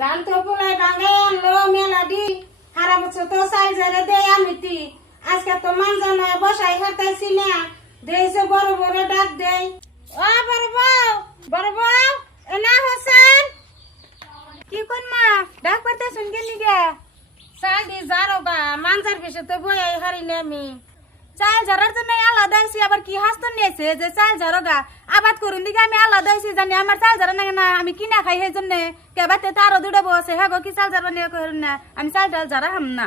ধান তো পোলাই ভাঙে আনলো মেলাডি সারা বছর তো চাল ঝাড়ে দেয় আমিটি আজকে তো মানজা নয় বসাই হাতাইছি না দেইছে বড় বড় ডাক দেয় ও বড় বউ এনা হোসেন কি কোন মা ডাক পাতে শুনকে নিগে চাল দি যারো গা মানজার বেশে তো বই হারি নে আমি চাল ঝাড়ার জন্য আলাদা আইছি আবার কি হাসতো নিয়েছে যে চাল ঝাড়ো গা আবাদ করুন দিকে আমি আলাদা আইছি জানি আমার চাল ঝাড়া না আমি কিনা খাই সেই জন্য কেবাতে তারও দুটো বসে হ্যাঁ গো কি চাল ঝাড়া নিয়ে করুন না আমি চাল ডাল ঝাড়া হাম না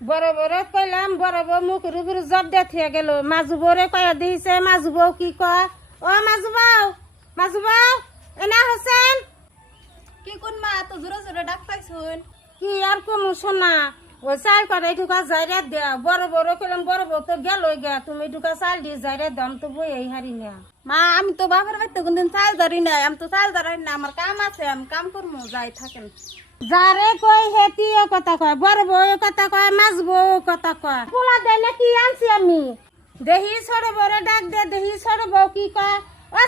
বড় বড় কইলাম বড় বউ মুখের উপরে জব দিয়ে থিয়ে গেল মাজু বউরে কয়া দিয়েছে মাজু বউ কি কয় ও মাজু বউ এনা হোসেন কি কোন মা তো জোরে জোরে ডাক পাইছুন কি আর কমু শোনা ও চাল করে ঢুকা যাইরে দেয়া বড় বড় কইলাম বড় বউ তো গেল গে তুমি ঢুকা চাল দিয়ে যাইরে দাম তো বই এই হারি না মা আমি তো বাবার বাড়িতে কোনদিন চাল ধরি নাই আমি তো চাল ধরাই না আমার কাম আছে আমি কাম করবো যাই থাকেন যারে কই হেতি ও কথা কয় বড় বউ ও কথা কয় মাছ বউ ও কথা কয় পোলা দেয় না কি আনছি আমি দেহি ছোট বউরে ডাক দে দেহি ছোট বউ কি কয় ও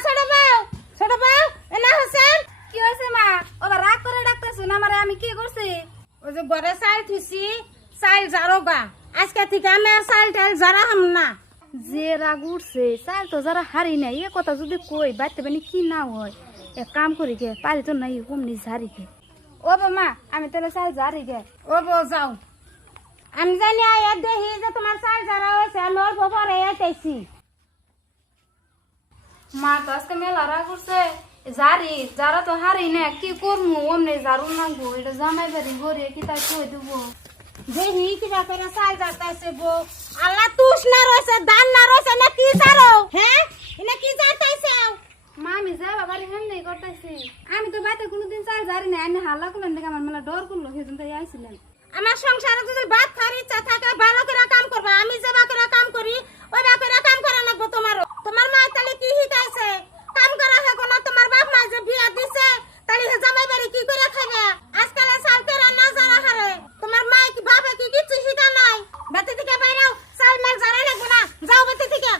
ছোট বউ এনা হোসেন কি হয়েছে মা ওবার রাগ করে ডাকতেছুন আমারে আমি কি করছি ওই যে ঘরে চাল থুছি চাল জারো গা আজকে থেকে আমি আর চাল টাল জারা হাম না যে রাগ উঠছে চাল তো যারা হারি নাই এ কথা যদি কই বাড়তে পানি কি না হয় এক কাম করি গে পারি তো নাই কমনি ঝাড়ি গে ও মা আমি তাহলে চাল ঝাড়ি গে ও বউ যাও আমি জানি আয়া দেহি যে তোমার চাল জারা হয়েছে আমি অল্প পরে এটাইছি মা তো আজকে মেলা রাগ উঠছে ঝাড়ি যারা তো হারি না কি করবো অমনি ঝাড়ু নাগবো এটা জামাই বাড়ি গড়িয়ে কি তাই কই দেবো দেহি কিবা করে চাল জারতাইছে বউ আল্লাহ তুষ না রয়েছে দান না রয়েছে না কি জারো হ্যাঁ এনে কি জারতাইছে মা আমি যা বাবার হেমনি করতেছি আমি তো বাড়িতে কোনোদিন চাল ঝাড়ি নাই আমি হাল্লা করলেন দেখে আমার মেলা ডর করলো সেদিন তাই আইছিলেন আমার সংসারে যদি ভাত খাওয়ার ইচ্ছা থাকে ভালো করে কাম করবা আমি যে বাকরা কাম করি ওই বাকরা কাম করা লাগবো তোমার মা তাহলে কি শিখাইছে কাম করা হেগো না তোমার বাপ মা যে বিয়া দিছে তাহলে হে জামাই বাড়ি কি করে খাবে আজকাল চাল কেরা না জারা হারে তোমার মা কি বাপে কি কিছু শিখা নাই বাতি থেকে বাইরেও চাল মাল জারা লাগবে না যাও বাতি থেকে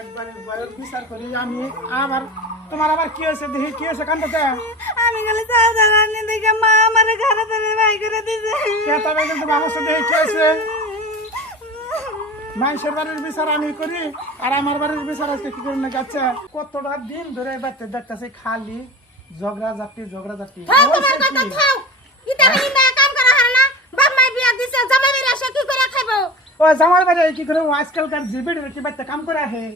একবারে বিচার করি আমি আমার তোমার আবার কি হয়েছে দেখি কি হয়েছে কান্দতে আমি গেলে চাল ঝাড়ানি দেখে মা আমার ঘরে ধরে বাই করে দিছে তবে কিন্তু বাবার সাথে কি হয়েছে মানুষের বাড়ির বিচার আমি করি আর আমার বাড়ির বিচার আজকে কি করে না যাচ্ছে কতটা দিন ধরে বাড়তে দেখতেছে খালি ঝগড়া জাতি থাও তোমার কথা থাও ইতা এই মা কাম করা হারে না বাপ মা বিয়া দিছে জামাই বাড়ি এসে কি করে খাইবো ও জামাই বাড়ি কি করে আজকালকার জিবিড়ি কি বাড়তে কাম করে আহে